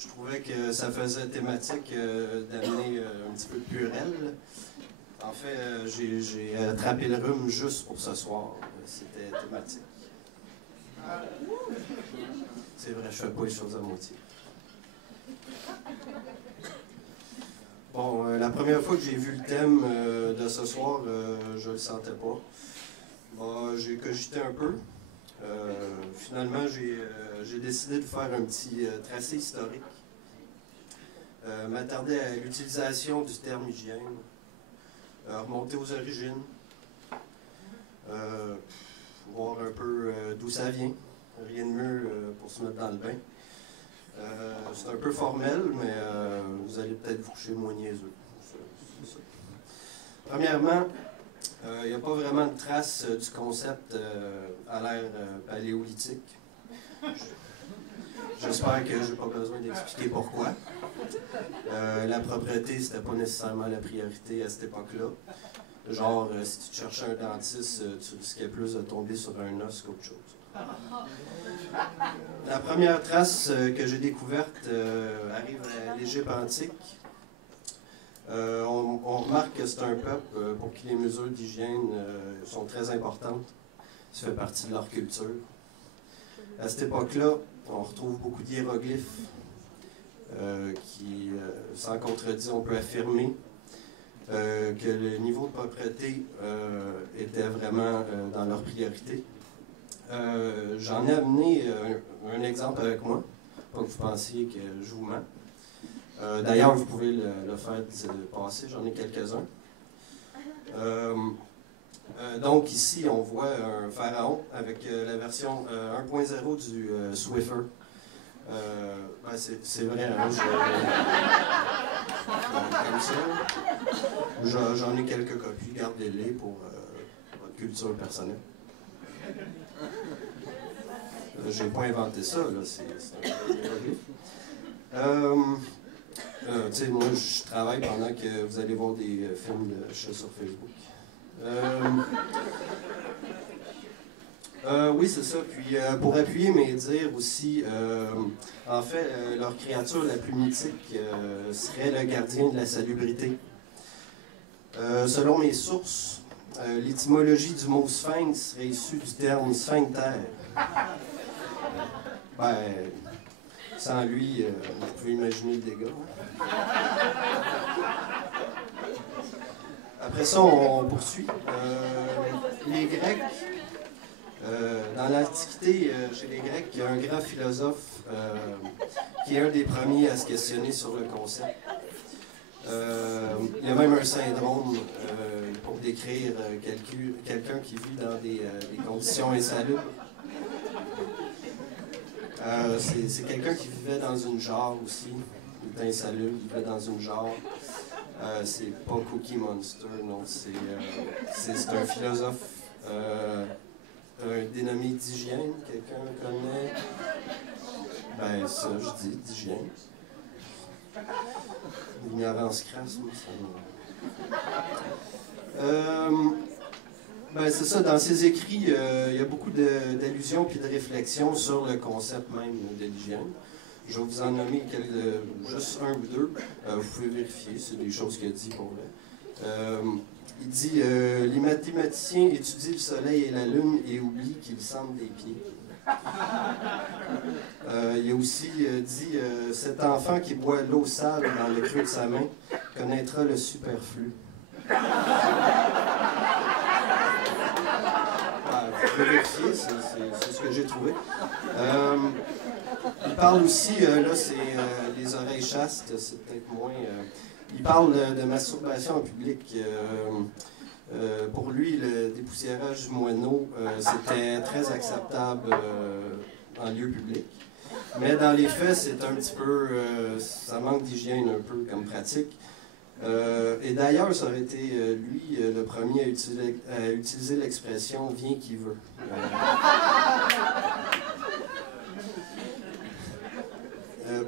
Je trouvais que ça faisait thématique d'amener un petit peu de purelle. En fait, j'ai attrapé le rhume juste pour ce soir. C'était thématique. C'est vrai, je fais pas les choses à moitié. Bon, la première fois que j'ai vu le thème de ce soir, je le sentais pas. Bon, j'ai cogité un peu. Finalement, j'ai décidé de faire un petit tracé historique. M'attarder à l'utilisation du terme hygiène. Remonter aux origines. Voir un peu d'où ça vient. Rien de mieux pour se mettre dans le bain. C'est un peu formel, mais vous allez peut-être vous coucher moins niaiseux. C'est ça. Premièrement, il n'y a pas vraiment de trace du concept à l'ère paléolithique. J'espère que je n'ai pas besoin d'expliquer pourquoi. La propreté, c'était pas nécessairement la priorité à cette époque-là. Genre, si tu te cherchais un dentiste, tu risquais plus de tomber sur un os qu'autre chose. La première trace que j'ai découverte arrive à l'Égypte antique. On remarque que c'est un peuple pour qui les mesures d'hygiène sont très importantes. Ça fait partie de leur culture. À cette époque-là, on retrouve beaucoup d'hiéroglyphes qui, sans contredire, on peut affirmer que le niveau de propreté était vraiment dans leur priorité. J'en ai amené un exemple avec moi, pas que vous pensiez que je vous mens. D'ailleurs, vous pouvez le faire passer, j'en ai quelques-uns. Donc ici, on voit un pharaon avec la version 1.0 du Swiffer. Ben c'est vrai, hein, comme ça. J'en ai quelques copies, gardez-les pour votre culture personnelle. J'ai pas inventé ça, là, c'est tu sais, moi, je travaille pendant que vous allez voir des films de chats sur Facebook. Oui, c'est ça. Puis, pour appuyer mes dires aussi, en fait, leur créature la plus mythique serait le gardien de la salubrité. Selon mes sources, l'étymologie du mot sphinx serait issue du terme sphincter. Ben, sans lui, vous pouvez imaginer le dégât. Après ça, on poursuit. Les Grecs, dans l'Antiquité, chez les Grecs, il y a un grand philosophe qui est un des premiers à se questionner sur le concept. Il y a même un syndrome pour décrire quelqu'un qui vit dans des conditions insalubres. C'est quelqu'un qui vivait dans une jarre aussi. Il était insalubre, il vivait dans une jarre. C'est pas Cookie Monster, non. C'est un philosophe dénommé d'hygiène. Quelqu'un connaît? Ben, ça, je dis d'hygiène. L'ignorance crasse, moi, ça ben, c'est ça, dans ses écrits, il y a beaucoup d'allusions et de réflexions sur le concept même de l'hygiène. Je vais vous en nommer juste un ou deux. Vous pouvez vérifier, c'est des choses qu'il a dit pour vrai. Il dit les mathématiciens étudient le soleil et la lune et oublient qu'ils sentent des pieds. Il a aussi dit cet enfant qui boit l'eau sale dans le creux de sa main connaîtra le superflu. Vous pouvez vérifier, c'est ce que j'ai trouvé. Il parle aussi, là c'est les oreilles chastes, c'est peut-être moins... il parle de masturbation en public. Pour lui, le dépoussiérage du moineau, c'était très acceptable en lieu public. Mais dans les faits, c'est un petit peu... ça manque d'hygiène un peu comme pratique. Et d'ailleurs, ça aurait été lui le premier à utiliser l'expression « viens qui veut ».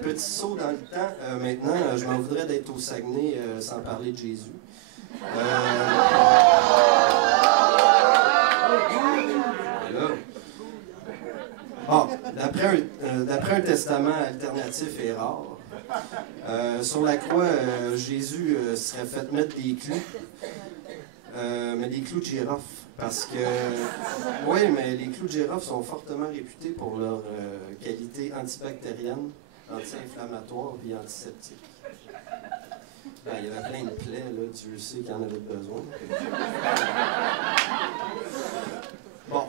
Petit saut dans le temps, maintenant, je m'en voudrais d'être au Saguenay sans parler de Jésus. Bon, d'après un testament alternatif et rare, Sur la croix, Jésus serait fait mettre des clous, mais des clous de girofle. Parce que, oui, mais les clous de girofle sont fortement réputés pour leur qualité antibactérienne, anti-inflammatoire et antiseptique. Ben, il y avait plein de plaies, là, Dieu sait qu'il y en avait besoin. Bon,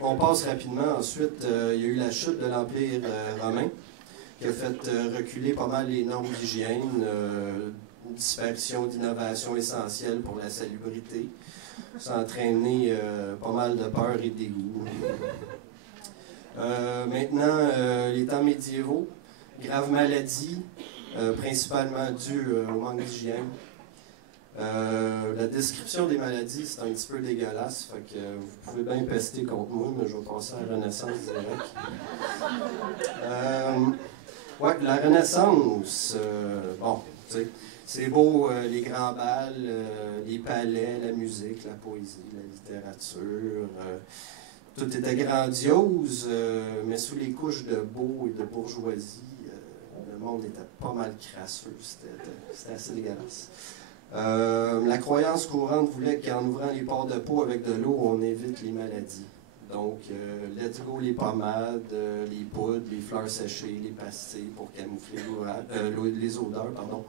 on passe rapidement. Ensuite, il y a eu la chute de l'Empire romain, qui a fait reculer pas mal les normes d'hygiène, disparition d'innovations essentielles pour la salubrité. Ça a entraîné pas mal de peur et de dégoût. Maintenant, les temps médiévaux, graves maladies, principalement dues au manque d'hygiène. La description des maladies, c'est un petit peu dégueulasse, fait que vous pouvez bien pester contre moi, mais je vais passer à la Renaissance direct. Ouais, la Renaissance, bon, tu sais, c'est beau, les grands bals, les palais, la musique, la poésie, la littérature. Tout était grandiose, mais sous les couches de beau et de bourgeoisie, le monde était pas mal crasseux. C'était assez dégueulasse. La croyance courante voulait qu'en ouvrant les pores de peau avec de l'eau, on évite les maladies. Donc, let's go les pommades, les poudres, les fleurs séchées, les pastilles pour camoufler les odeurs, pardon.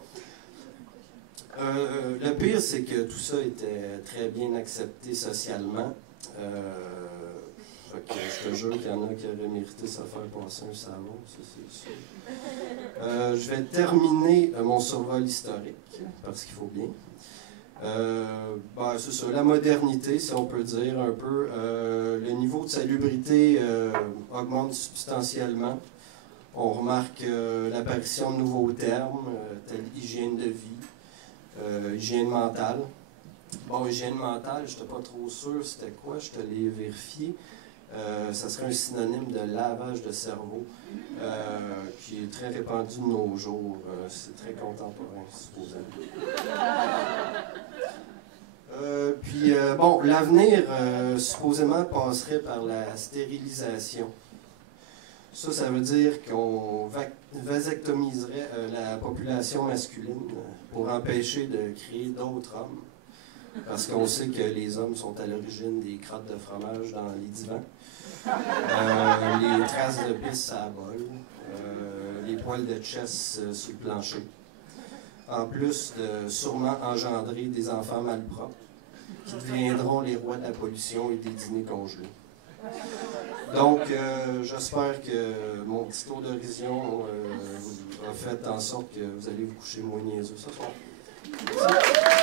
Le pire, c'est que tout ça était très bien accepté socialement. Fait que je te jure qu'il y en a qui auraient mérité se faire passer un savon, ça c'est sûr. Je vais terminer mon survol historique, parce qu'il faut bien. Ben, c'est ça, la modernité, si on peut dire un peu. Le niveau de salubrité augmente substantiellement. On remarque l'apparition de nouveaux termes, tels hygiène de vie, hygiène mentale. Bon, hygiène mentale, je n'étais pas trop sûr c'était quoi, je te l'ai vérifié. Ça serait un synonyme de lavage de cerveau, qui est très répandu de nos jours. C'est très contemporain, supposément. Puis, bon, l'avenir, supposément, passerait par la stérilisation. Ça veut dire qu'on vasectomiserait la population masculine pour empêcher de créer d'autres hommes. Parce qu'on sait que les hommes sont à l'origine des crottes de fromage dans les divans, les traces de pisse à la bol, les poils de chess sur le plancher. En plus de sûrement engendrer des enfants malpropres qui deviendront les rois de la pollution et des dîners congelés. Donc, j'espère que mon petit tour d'horizon a fait en sorte que vous allez vous coucher moins niaiseux ce soir. Merci.